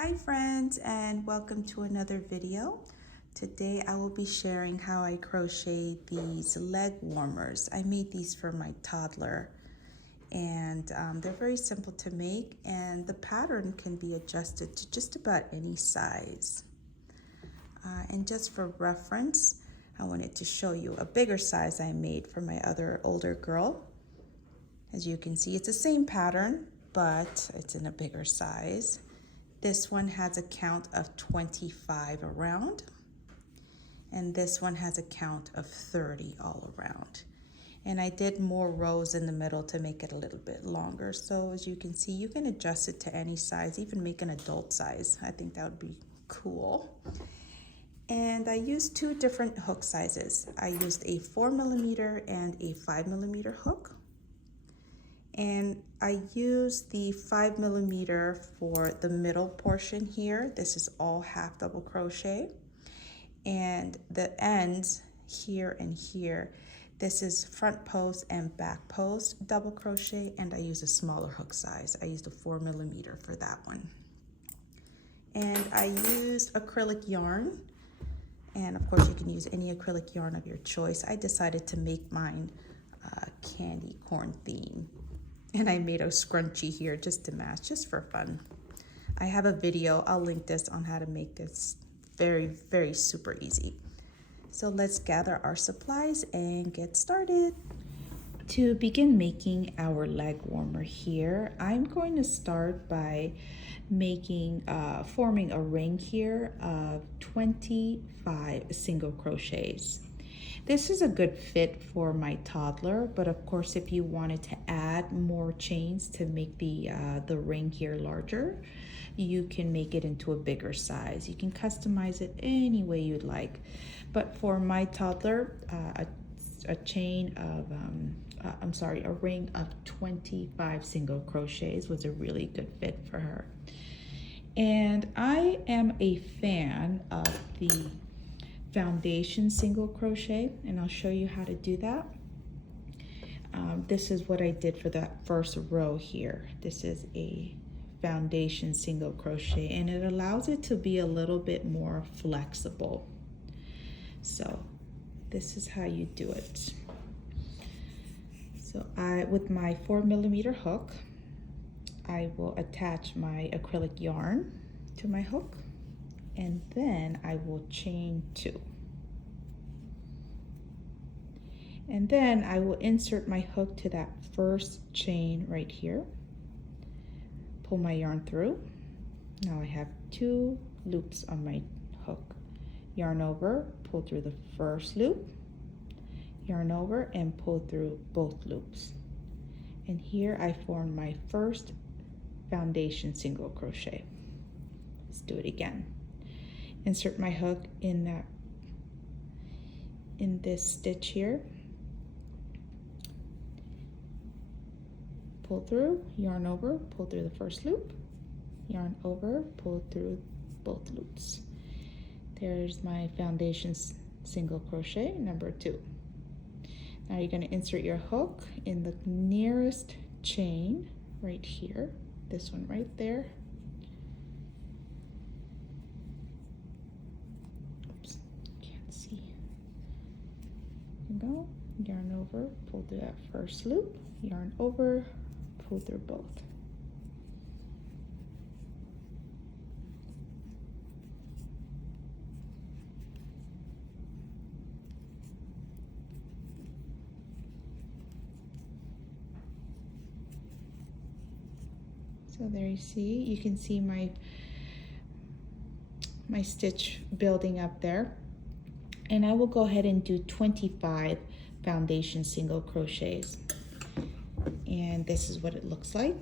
Hi friends, and welcome to another video. Today I will be sharing how I crochet these leg warmers. I made these for my toddler, and they're very simple to make, and the pattern can be adjusted to just about any size. And just for reference, I wanted to show you a bigger size I made for my other older girl. As you can see, it's the same pattern, but it's in a bigger size. This one has a count of 25 around, and this one has a count of 30 all around. And I did more rows in the middle to make it a little bit longer. So as you can see, you can adjust it to any size, even make an adult size. I think that would be cool. And I used two different hook sizes. I used a 4mm and a 5mm hook. And I use the 5mm for the middle portion here. This is all half double crochet. And the ends here and here, this is front post and back post double crochet, and I use a smaller hook size. I used a 4mm for that one. And I used acrylic yarn. And of course you can use any acrylic yarn of your choice. I decided to make mine candy corn theme. And I made a scrunchie here just to match, just for fun. I have a video, I'll link this, on how to make this very super easy. So let's gather our supplies and get started. To begin making our leg warmer here, I'm going to start by forming a ring here of 25 single crochets. This is a good fit for my toddler, but of course if you wanted to add more chains to make the ring here larger, you can make it into a bigger size. You can customize it any way you'd like. But for my toddler, a ring of 25 single crochets was a really good fit for her. And I am a fan of the foundation single crochet, and I'll show you how to do that. This is what I did for that first row here. This is a foundation single crochet, and it allows it to be a little bit more flexible. So this is how you do it. So with my 4mm hook, I will attach my acrylic yarn to my hook, and then I will chain 2. And then I will insert my hook to that first chain right here, pull my yarn through. Now I have 2 loops on my hook. Yarn over, pull through the first loop, yarn over and pull through both loops. And here I form my first foundation single crochet. Let's do it again. Insert my hook in this stitch here, pull through, yarn over, pull through the first loop, yarn over, pull through both loops. There's my foundation single crochet number 2. Now you're going to insert your hook in the nearest chain right here, this one right there. Go, yarn over, pull through that first loop, yarn over, pull through both. So there you can see my stitch building up there. And I will go ahead and do 25 foundation single crochets. And this is what it looks like.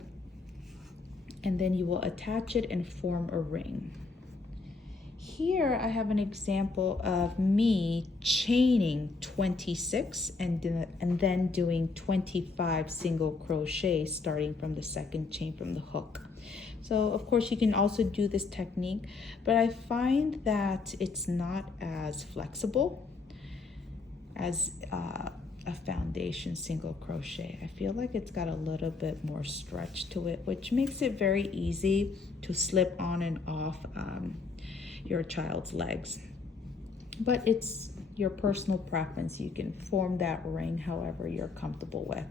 And then you will attach it and form a ring. Here I have an example of me chaining 26 and then doing 25 single crochets starting from the second chain from the hook. So of course you can also do this technique, but I find that it's not as flexible as a foundation single crochet. I feel like it's got a little bit more stretch to it, which makes it very easy to slip on and off your child's legs. But it's your personal preference. You can form that ring however you're comfortable with.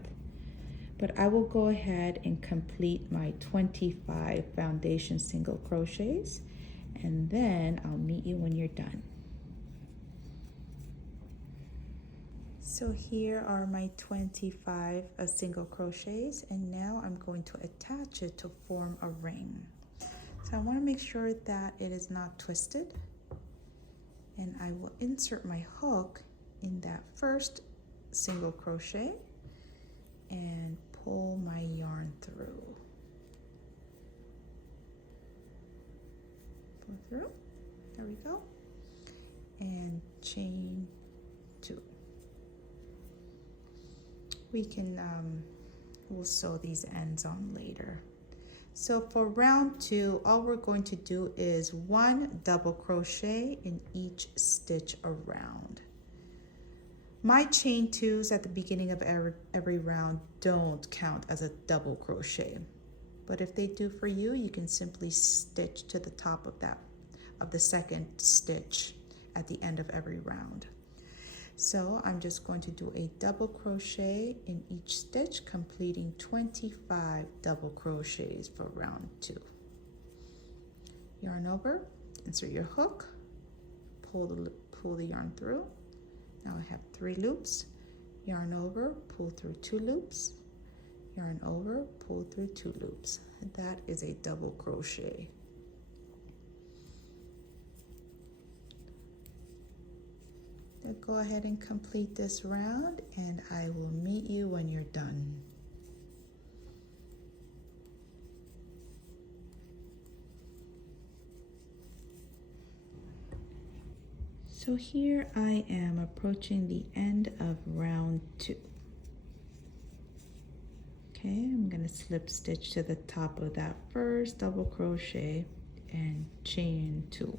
But I will go ahead and complete my 25 foundation single crochets, and then I'll meet you when you're done. So here are my 25 single crochets, and now I'm going to attach it to form a ring. So I want to make sure that it is not twisted, and I will insert my hook in that first single crochet and pull my yarn through. Pull through, there we go, and chain 2. We can, we'll sew these ends on later. So for round 2, all we're going to do is 1 double crochet in each stitch around. My chain 2s at the beginning of every round don't count as a double crochet, but if they do for you, you can simply stitch to the top of the second stitch at the end of every round. So I'm just going to do a double crochet in each stitch, completing 25 double crochets for round 2. Yarn over, insert your hook, pull the yarn through. Now I have 3 loops. Yarn over, pull through 2 loops. Yarn over, pull through 2 loops. That is a double crochet. Go ahead and complete this round, and I will meet you when you're done. So here I am approaching the end of round 2. Okay, I'm going to slip stitch to the top of that first double crochet and chain 2.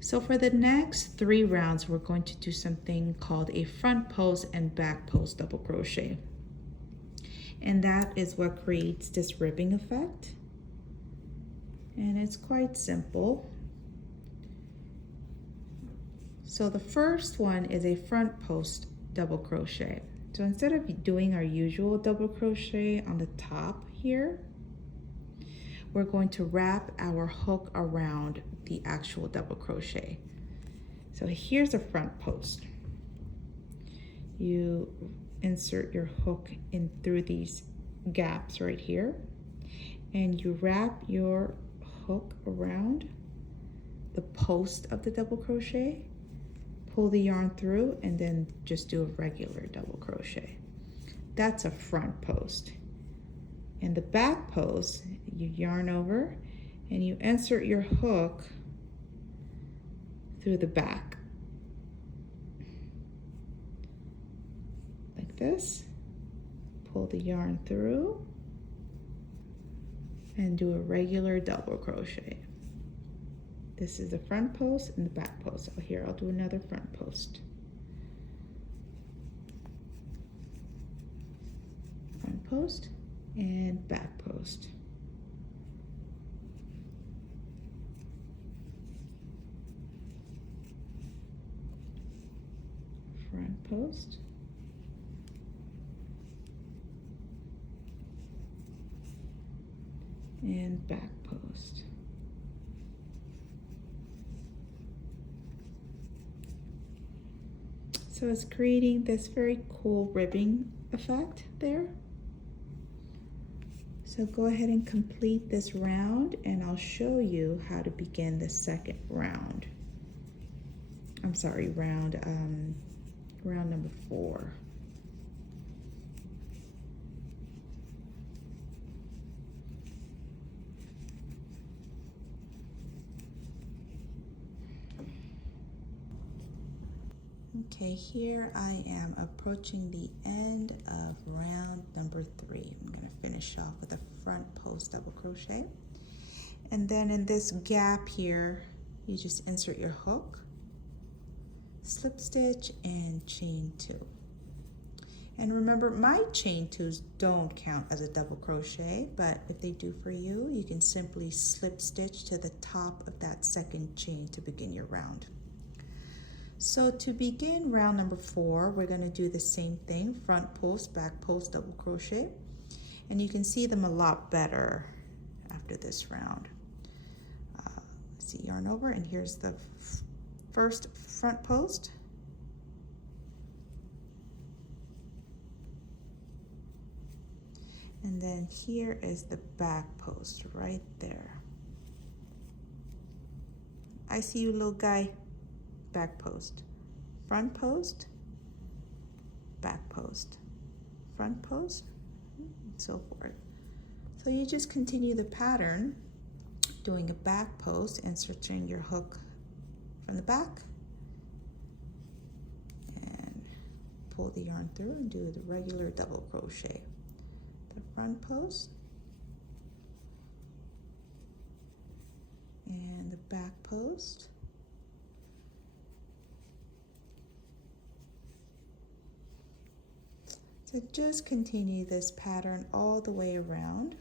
So for the next 3 rounds, we're going to do something called a front post and back post double crochet. And that is what creates this ribbing effect. And it's quite simple. So the first one is a front post double crochet. So instead of doing our usual double crochet on the top here, we're going to wrap our hook around the actual double crochet. So here's a front post. You insert your hook in through these gaps right here, and you wrap your hook around the post of the double crochet, pull the yarn through, and then just do a regular double crochet. That's a front post. And the back post, you yarn over and you insert your hook through the back like this, pull the yarn through and do a regular double crochet. This is the front post and the back post. So here I'll do another front post. Front post and back post. Front post. And back post. So it's creating this very cool ribbing effect there. So go ahead and complete this round, and I'll show you how to begin the second round. I'm sorry, round number 4. Okay, here I am approaching the end of round number 3. I'm going to finish off with a front post double crochet. And then in this gap here, you just insert your hook, slip stitch, and chain 2. And remember, my chain 2s don't count as a double crochet, but if they do for you, you can simply slip stitch to the top of that second chain to begin your round. So to begin round number 4, we're going to do the same thing, front post, back post, double crochet. And you can see them a lot better after this round. Let's see, yarn over, and here's the first front post. And then here is the back post right there. I see you, little guy. Back post, front post, back post, front post, and so forth. So you just continue the pattern, doing a back post, inserting your hook from the back, and pull the yarn through and do the regular double crochet. The front post and the back post. So just continue this pattern all the way around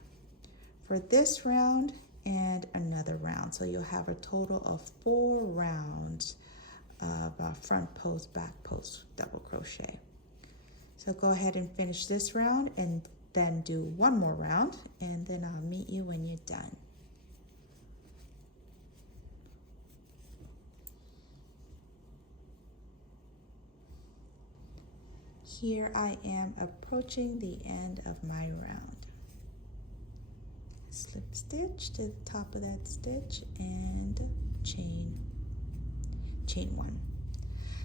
for this round and another round. So you'll have a total of 4 rounds of front post, back post, double crochet. So go ahead and finish this round and then do one more round, and then I'll meet you when you're done. Here I am approaching the end of my round. Slip stitch to the top of that stitch and chain 1.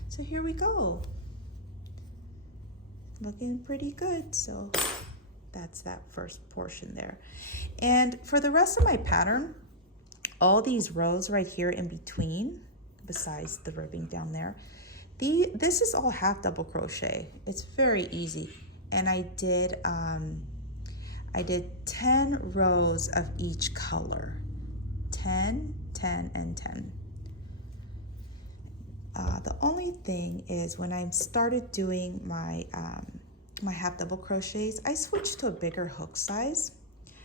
So here we go. Looking pretty good. So that's that first portion there. And for the rest of my pattern, all these rows right here in between, besides the ribbing down there, this is all half double crochet. It's very easy. And I did 10 rows of each color. 10, 10, and 10. The only thing is when I started doing my my half double crochets, I switched to a bigger hook size.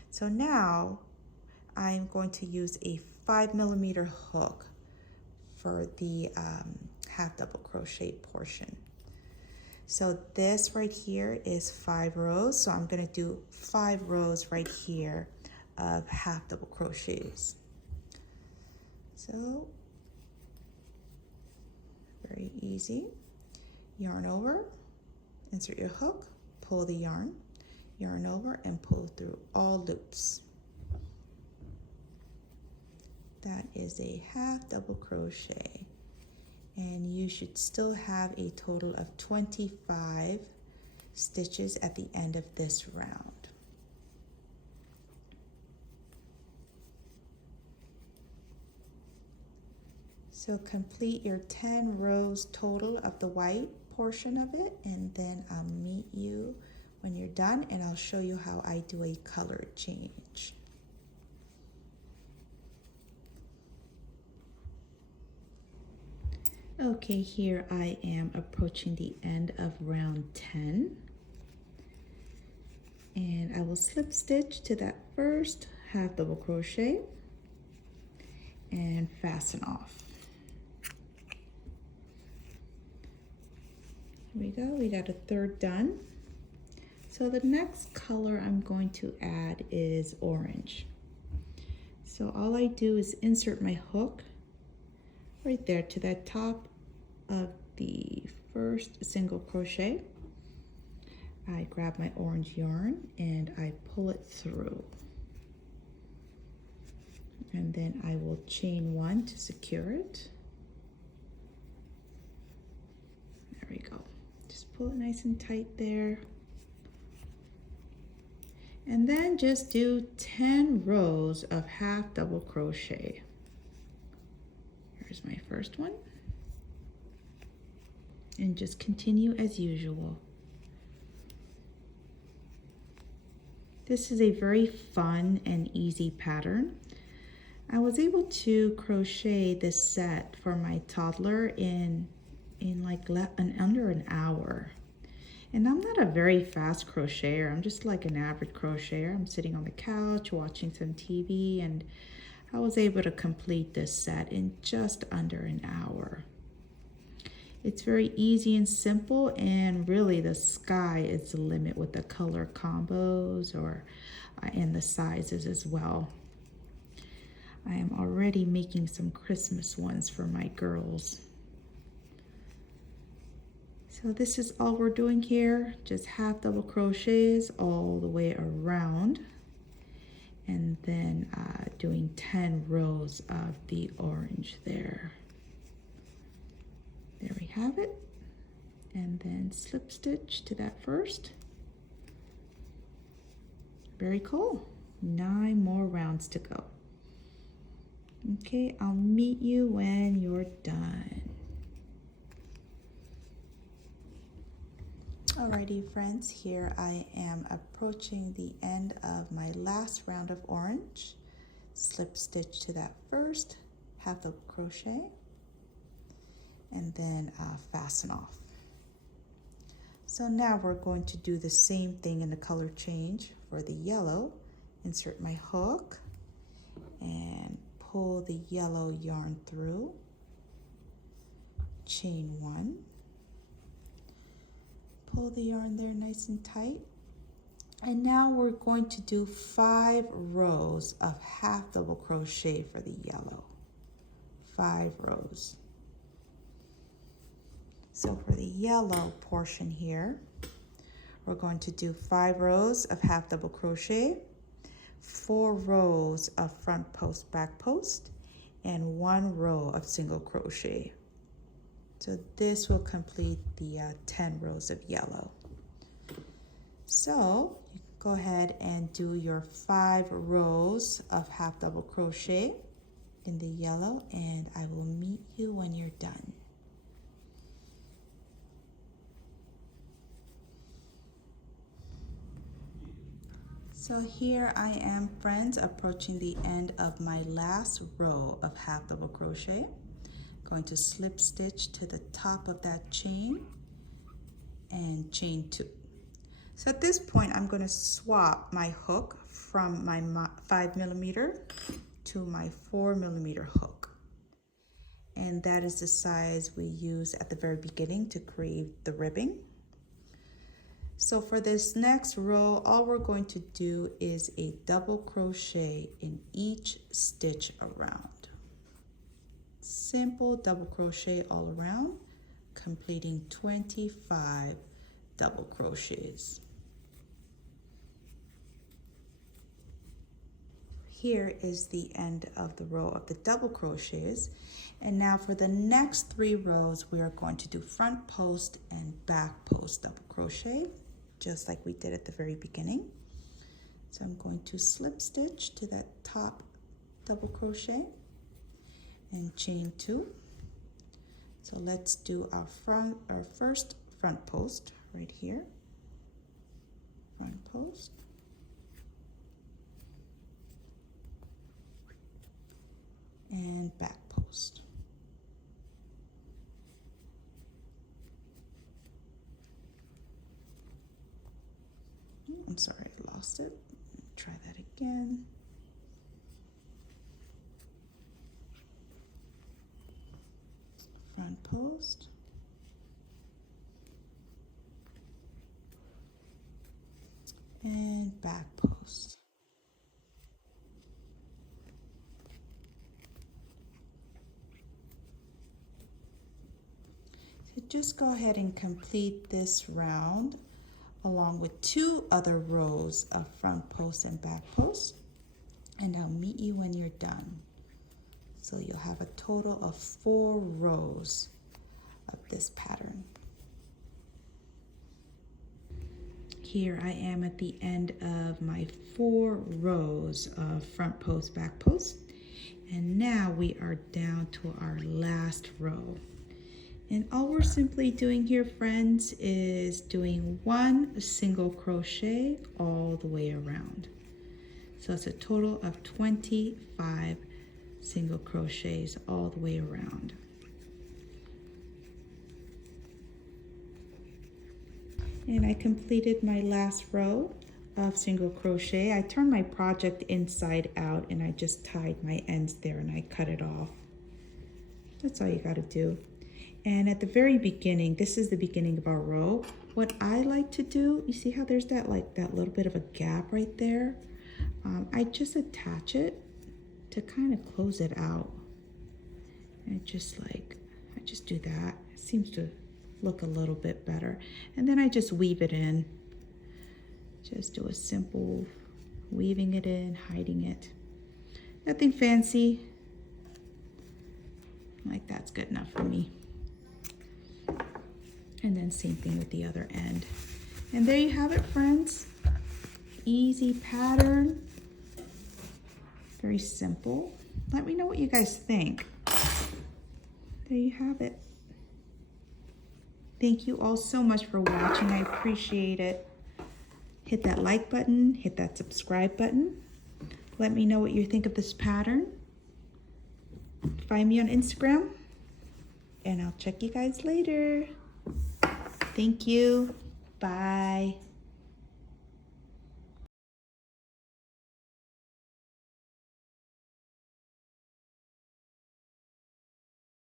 So now I'm going to use a 5mm hook for the half double crochet portion. So this right here is 5 rows. So I'm going to do 5 rows right here of half double crochets. So very easy. Yarn over, insert your hook, pull the yarn over, and pull through all loops. That is a half double crochet, and you should still have a total of 25 stitches at the end of this round. So complete your 10 rows total of the white portion of it, and then I'll meet you when you're done, and I'll show you how I do a color change. Okay, here I am approaching the end of round 10, and I will slip stitch to that first half double crochet and fasten off. Here we go, we got a third done. So the next color I'm going to add is orange. So all I do is insert my hook right there to that top of the first single crochet. I grab my orange yarn and I pull it through. And then I will chain 1 to secure it. There we go. Just pull it nice and tight there. And then just do 10 rows of half double crochet. Here's my first one. And just continue as usual. This is a very fun and easy pattern. I was able to crochet this set for my toddler in in like under an hour. And I'm not a very fast crocheter. I'm just like an average crocheter. I'm sitting on the couch watching some TV, and I was able to complete this set in just under an hour. It's very easy and simple, and really the sky is the limit with the color combos and the sizes as well. I am already making some Christmas ones for my girls. So this is all we're doing here, just half double crochets all the way around, and then doing 10 rows of the orange there. There we have it. And then slip stitch to that first. Very cool. 9 more rounds to go. Okay, I'll meet you when you're done. Alrighty friends, here I am approaching the end of my last round of orange. Slip stitch to that first, half double crochet, and then fasten off. So now we're going to do the same thing in the color change for the yellow. Insert my hook and pull the yellow yarn through, chain 1, pull the yarn there nice and tight, and now we're going to do 5 rows of half double crochet for the yellow. 5 rows. So for the yellow portion here, we're going to do 5 rows of half double crochet, 4 rows of front post, back post, and 1 row of single crochet. So this will complete the 10 rows of yellow. So you can go ahead and do your 5 rows of half double crochet in the yellow, and I will meet you when you're done. So here I am, friends, approaching the end of my last row of half double crochet. Going to slip stitch to the top of that chain and chain 2. So at this point, I'm going to swap my hook from my 5mm to my 4mm hook. And that is the size we use at the very beginning to create the ribbing. So for this next row, all we're going to do is a double crochet in each stitch around. Simple double crochet all around, completing 25 double crochets. Here is the end of the row of the double crochets. And now for the next 3 rows, we are going to do front post and back post double crochet, just like we did at the very beginning. So I'm going to slip stitch to that top double crochet and chain 2. So let's do our first front post right here. Front post. And back post. I'm sorry, I lost it. Try that again. Front post. And back post. So just go ahead and complete this round along with 2 other rows of front post and back post, and I'll meet you when you're done. So you'll have a total of 4 rows of this pattern. Here I am at the end of my 4 rows of front post, back post, and now we are down to our last row. And all we're simply doing here, friends, is doing 1 single crochet all the way around. So it's a total of 25 single crochets all the way around. And I completed my last row of single crochet. I turned my project inside out and I just tied my ends there and I cut it off. That's all you got to do. And at the very beginning, this is the beginning of our row. What I like to do, you see how there's that little bit of a gap right there? I just attach it to kind of close it out. And I just do that. It seems to look a little bit better. And then I just weave it in. Just do a simple weaving it in, hiding it. Nothing fancy. Like that's good enough for me. And then same thing with the other end. And there you have it, friends. Easy pattern. Very simple. Let me know what you guys think. There you have it. Thank you all so much for watching. I appreciate it. Hit that like button, hit that subscribe button. Let me know what you think of this pattern. Find me on Instagram, and I'll check you guys later. Thank you. Bye.